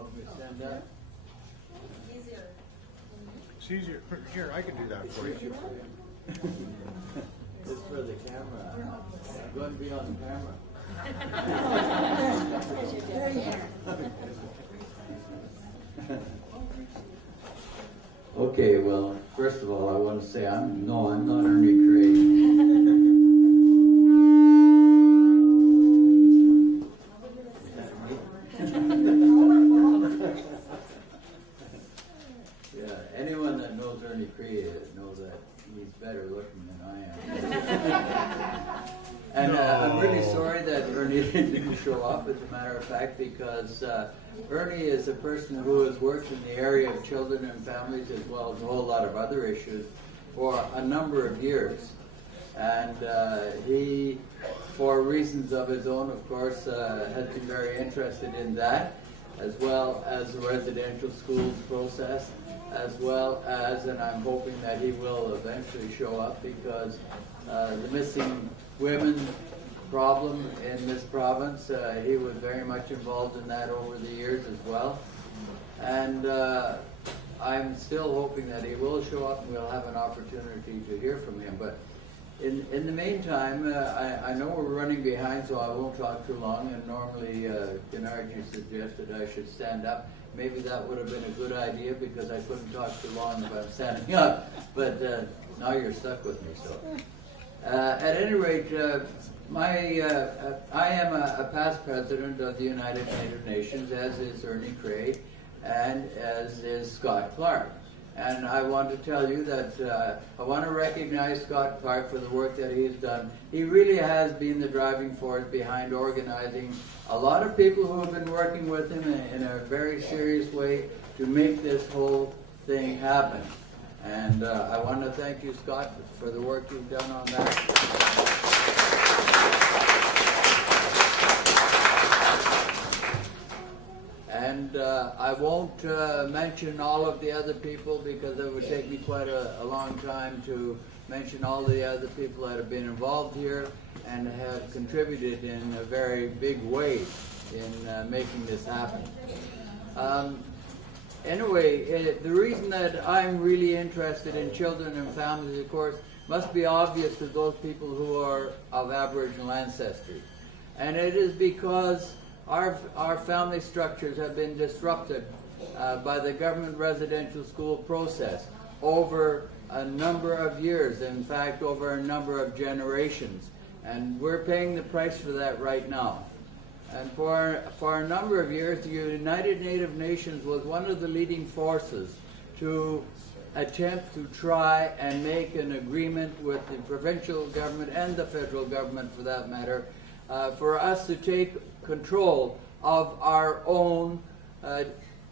Want me to stand up? Easier. It's easier. Here, I can do that for you. It's for the camera. I'm going to be on camera. Okay, well, first of all, I want to say I'm not Ernie Craig. Yeah, anyone that knows Ernie Cree knows that he's better looking than I am. And I'm really sorry that Ernie didn't show up, as a matter of fact, because Ernie is a person who has worked in the area of children and families as well as a whole lot of other issues for a number of years. And he, for reasons of his own, of course, has been very interested in that, as well as the residential schools process, as well as, and I'm hoping that he will eventually show up, because the missing women problem in this province, he was very much involved in that over the years as well. And I'm still hoping that he will show up and we'll have an opportunity to hear from him. But in the meantime, I know we're running behind, so I won't talk too long. And normally, Gennard, you suggested I should stand up. Maybe that would have been a good idea, because I couldn't talk too long if I'm standing up. But now you're stuck with me. So, at any rate, I am a past president of the United Native Nations, as is Ernie Craig, and as is Scott Clark. And I want to tell you that I want to recognize Scott Clark for the work that he has done. He really has been the driving force behind organizing a lot of people who have been working with him in a very serious way to make this whole thing happen. And I want to thank you, Scott, for the work you've done on that. And I won't mention all of the other people, because it would take me quite a long time to mention all the other people that have been involved here and have contributed in a very big way in making this happen. Anyway, the reason that I'm really interested in children and families, of course, must be obvious to those people who are of Aboriginal ancestry. And it is because our family structures have been disrupted by the government residential school process over a number of years, in fact over a number of generations. And we're paying the price for that right now. And for a number of years, the United Native Nations was one of the leading forces to attempt to try and make an agreement with the provincial government and the federal government, for that matter, for us to take control of our own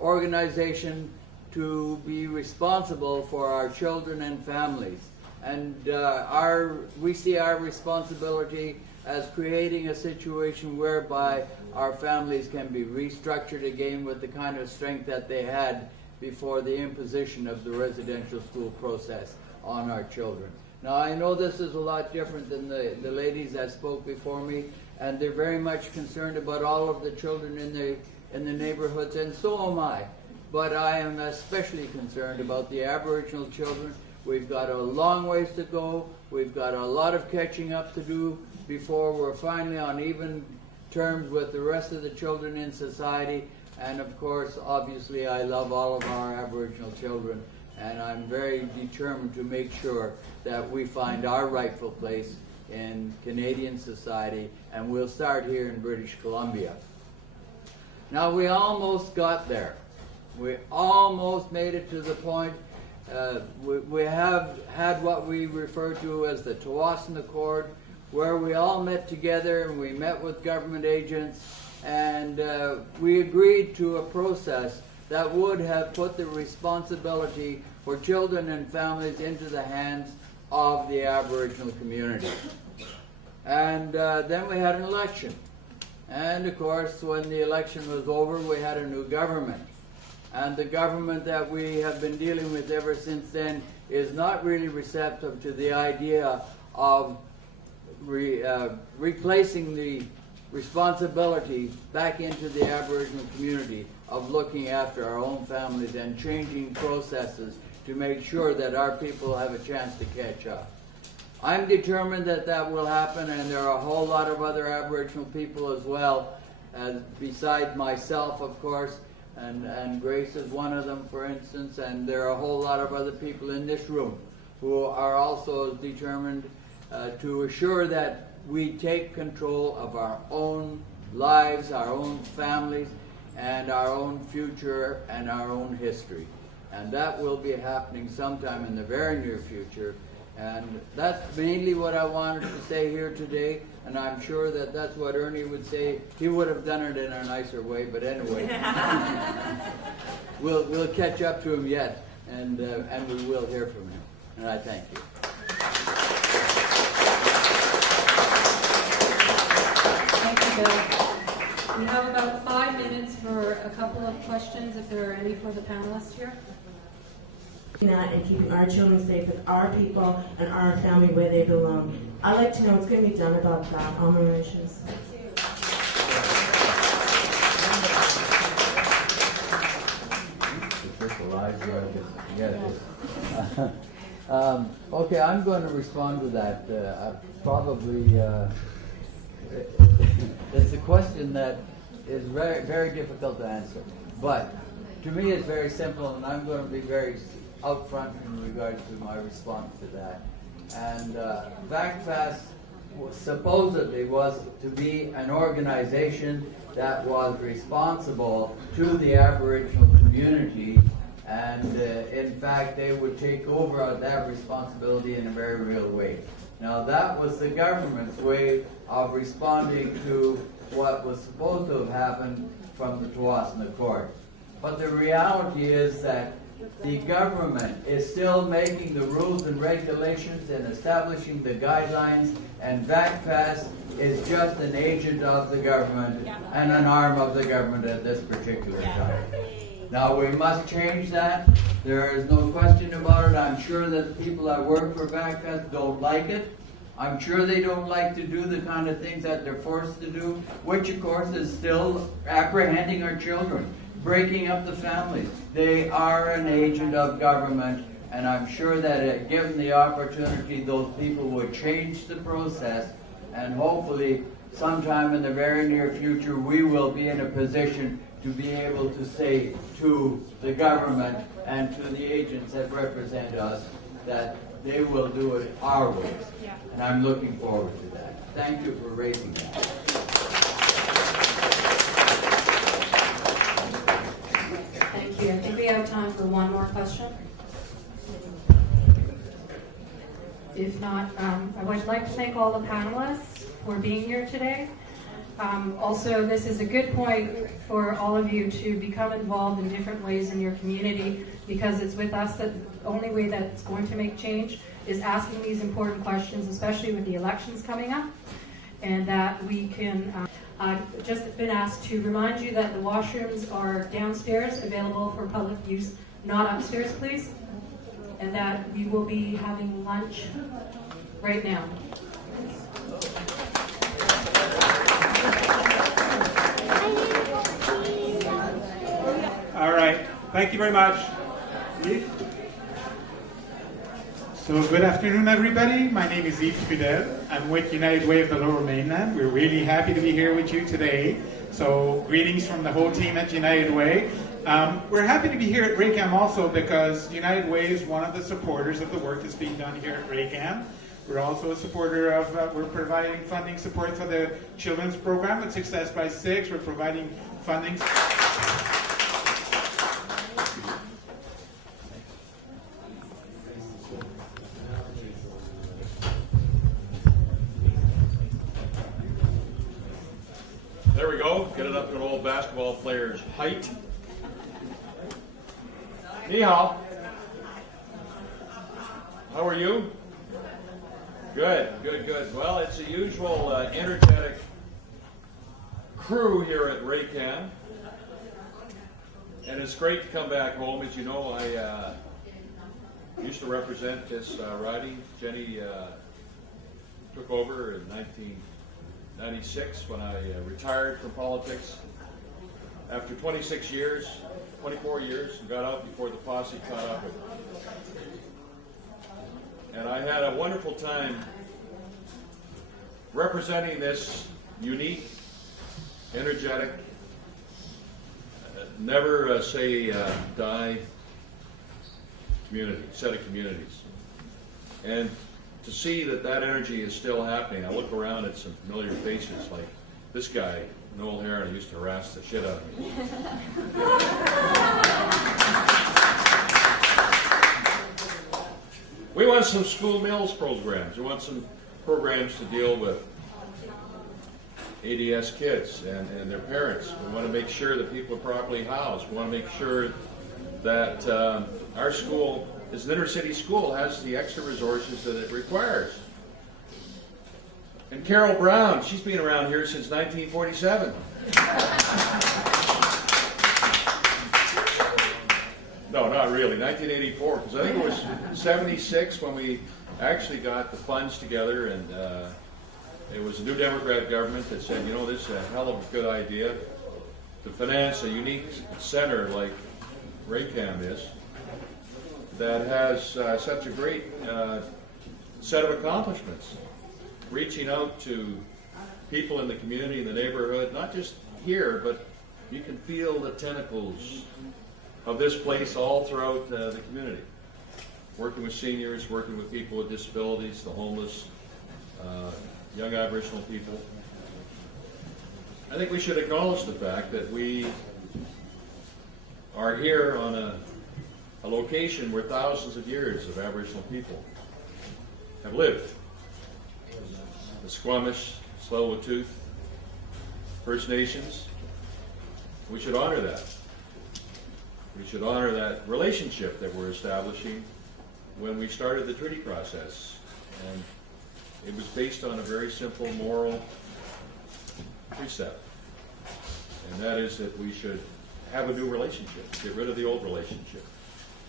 organization, to be responsible for our children and families. And we see our responsibility as creating a situation whereby our families can be restructured again with the kind of strength that they had before the imposition of the residential school process on our children. Now, I know this is a lot different than the ladies that spoke before me, and they're very much concerned about all of the children in the neighborhoods, and so am I. But I am especially concerned about the Aboriginal children. We've got a long ways to go. We've got a lot of catching up to do before we're finally on even terms with the rest of the children in society. And of course, obviously, I love all of our Aboriginal children, and I'm very determined to make sure that we find our rightful place in Canadian society, and we'll start here in British Columbia. Now, we almost got there. We almost made it to the point. We have had what we refer to as the Tsawwassen Accord, where we all met together and we met with government agents, and we agreed to a process that would have put the responsibility for children and families into the hands of the Aboriginal community. And then we had an election. And of course, when the election was over, we had a new government. And the government that we have been dealing with ever since then is not really receptive to the idea of replacing the responsibility back into the Aboriginal community of looking after our own families and changing processes to make sure that our people have a chance to catch up. I'm determined that that will happen, and there are a whole lot of other Aboriginal people as well, besides myself, of course, and Grace is one of them, for instance, and there are a whole lot of other people in this room who are also determined to assure that we take control of our own lives, our own families, and our own future and our own history. And that will be happening sometime in the very near future. And that's mainly what I wanted to say here today, and I'm sure that that's what Ernie would say. He would have done it in a nicer way, but anyway. We'll catch up to him yet, and we will hear from him. And I thank you. Thank you, Bill. We have about 5 minutes for a couple of questions, if there are any for the panelists here. And keeping our children safe with our people and our family where they belong. I'd like to know what's going to be done about that on Mauritius. Okay, I'm going to respond to that. It's a question that is very, very difficult to answer. But to me, it's very simple, and I'm going to be very upfront in regards to my response to that. And VACFAS supposedly was to be an organization that was responsible to the Aboriginal community, and in fact they would take over that responsibility in a very real way. Now that was the government's way of responding to what was supposed to have happened from the Tsawwassen Accord. But the reality is that the government is still making the rules and regulations and establishing the guidelines, and VACFAS is just an agent of the government and an arm of the government at this particular time. Now we must change that. There is no question about it. I'm sure that the people that work for VACFAS don't like it. I'm sure they don't like to do the kind of things that they're forced to do, which of course is still apprehending our children, breaking up the families. They are an agent of government, and I'm sure that given the opportunity, those people would change the process, and hopefully sometime in the very near future we will be in a position to be able to say to the government and to the agents that represent us that they will do it our ways. And I'm looking forward to that. Thank you for raising that. Thank you. I think we have time for one more question. If not, I would like to thank all the panelists for being here today. Also, this is a good point for all of you to become involved in different ways in your community, because it's with us that the only way that it's going to make change is asking these important questions, especially with the elections coming up, and that we can. I've just been asked to remind you that the washrooms are downstairs, available for public use, not upstairs, please, and that we will be having lunch right now. All right. Thank you very much. So good afternoon, everybody. My name is Yves Trudel. I'm with United Way of the Lower Mainland. We're really happy to be here with you today. So greetings from the whole team at United Way. We're happy to be here at RACAM also because United Way is one of the supporters of the work that's being done here at RACAM. We're also a supporter of, we're providing funding support for the children's program at Success by Six. We're providing funding. There we go. Get it up to an old basketball player's height. Ni hao. How are you? Good, good, good. Well, it's the usual energetic crew here at RACAM. And it's great to come back home. As you know, I used to represent this riding. Jenny took over in '96 when I retired from politics. After 26 years, 24 years, got out before the posse caught up with me. And I had a wonderful time representing this unique, energetic, never say die community, set of communities. And to see that that energy is still happening, I look around at some familiar faces like this guy, Noel Heron, used to harass the shit out of me. We want some school meals programs. We want some programs to deal with ADS kids and their parents. We want to make sure that people are properly housed. We want to make sure that our school, as an inner city school, has the extra resources that it requires. And Carol Brown, she's been around here since 1947. No, not really, 1984, because I think it was 76 when we actually got the funds together, and it was a New Democrat government that said, you know, this is a hell of a good idea to finance a unique center like Raycam is, that has such a great set of accomplishments, reaching out to people in the community, in the neighborhood, not just here, but you can feel the tentacles of this place all throughout the community. Working with seniors, working with people with disabilities, the homeless, young Aboriginal people. I think we should acknowledge the fact that we are here on a location where thousands of years of Aboriginal people have lived. The Squamish, Tsleil-Waututh, First Nations. We should honor that. We should honor that relationship that we're establishing when we started the treaty process. And it was based on a very simple moral precept. And that is that we should have a new relationship, get rid of the old relationship,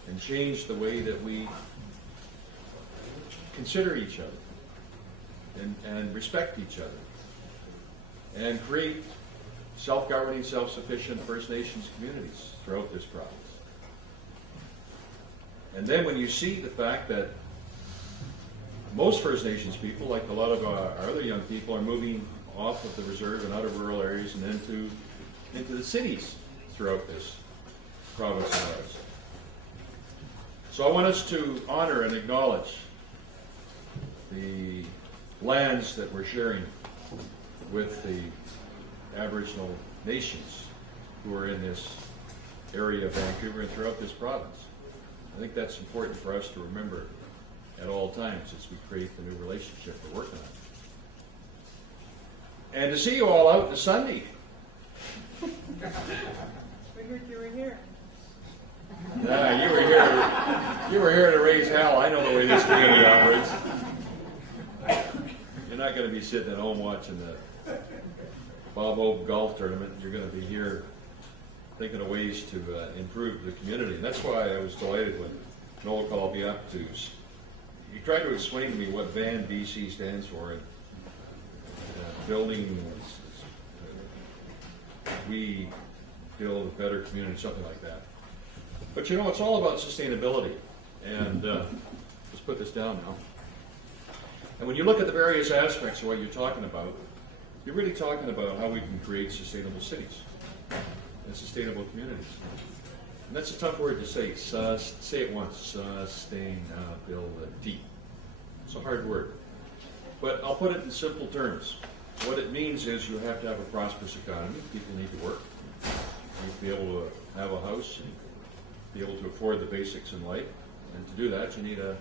and change the way that we consider each other and respect each other, and create self-governing, self-sufficient First Nations communities throughout this province. And then when you see the fact that most First Nations people, like a lot of our other young people, are moving off of the reserve and out of rural areas and into the cities throughout this province of ours. So I want us to honor and acknowledge the lands that we're sharing with the Aboriginal nations who are in this area of Vancouver and throughout this province. I think that's important for us to remember at all times as we create the new relationship we're working on. And to see you all out this Sunday. Figured you were here. Nah, you were here to raise hell. I know the way this community operates. You're not going to be sitting at home watching the Bob Hope golf tournament. You're going to be here thinking of ways to improve the community. And that's why I was delighted when Noel called me up to, he tried to explain to me what VAN BC stands for, and building, we build a better community, something like that. But you know, it's all about sustainability. And let's put this down now. And when you look at the various aspects of what you're talking about, you're really talking about how we can create sustainable cities and sustainable communities. And that's a tough word to say. Say it once. Sustainability. It's a hard word. But I'll put it in simple terms. What it means is you have to have a prosperous economy. People need to work. You need to be able to have a house and be able to afford the basics in life. And to do that, you need a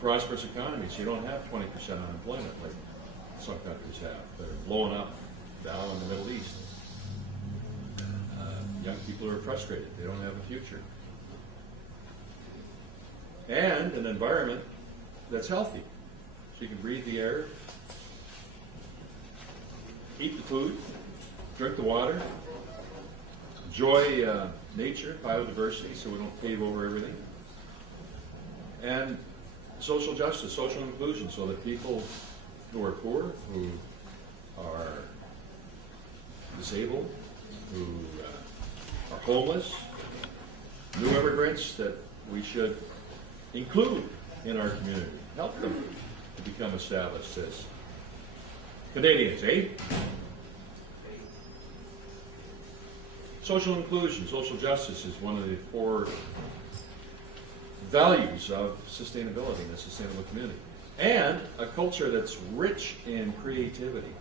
prosperous economy, so you don't have 20% unemployment like some countries have. They're blowing up down in the Middle East. Young people are frustrated. They don't have a future. And an environment that's healthy, so you can breathe the air, eat the food, drink the water, enjoy nature, biodiversity, so we don't pave over everything. And social justice, social inclusion, so that people who are poor, who are disabled, who are homeless, new immigrants that we should include in our community, help them to become established as Canadians, eh? Social inclusion, social justice is one of the 4 values of sustainability in a sustainable community. And a culture that's rich in creativity.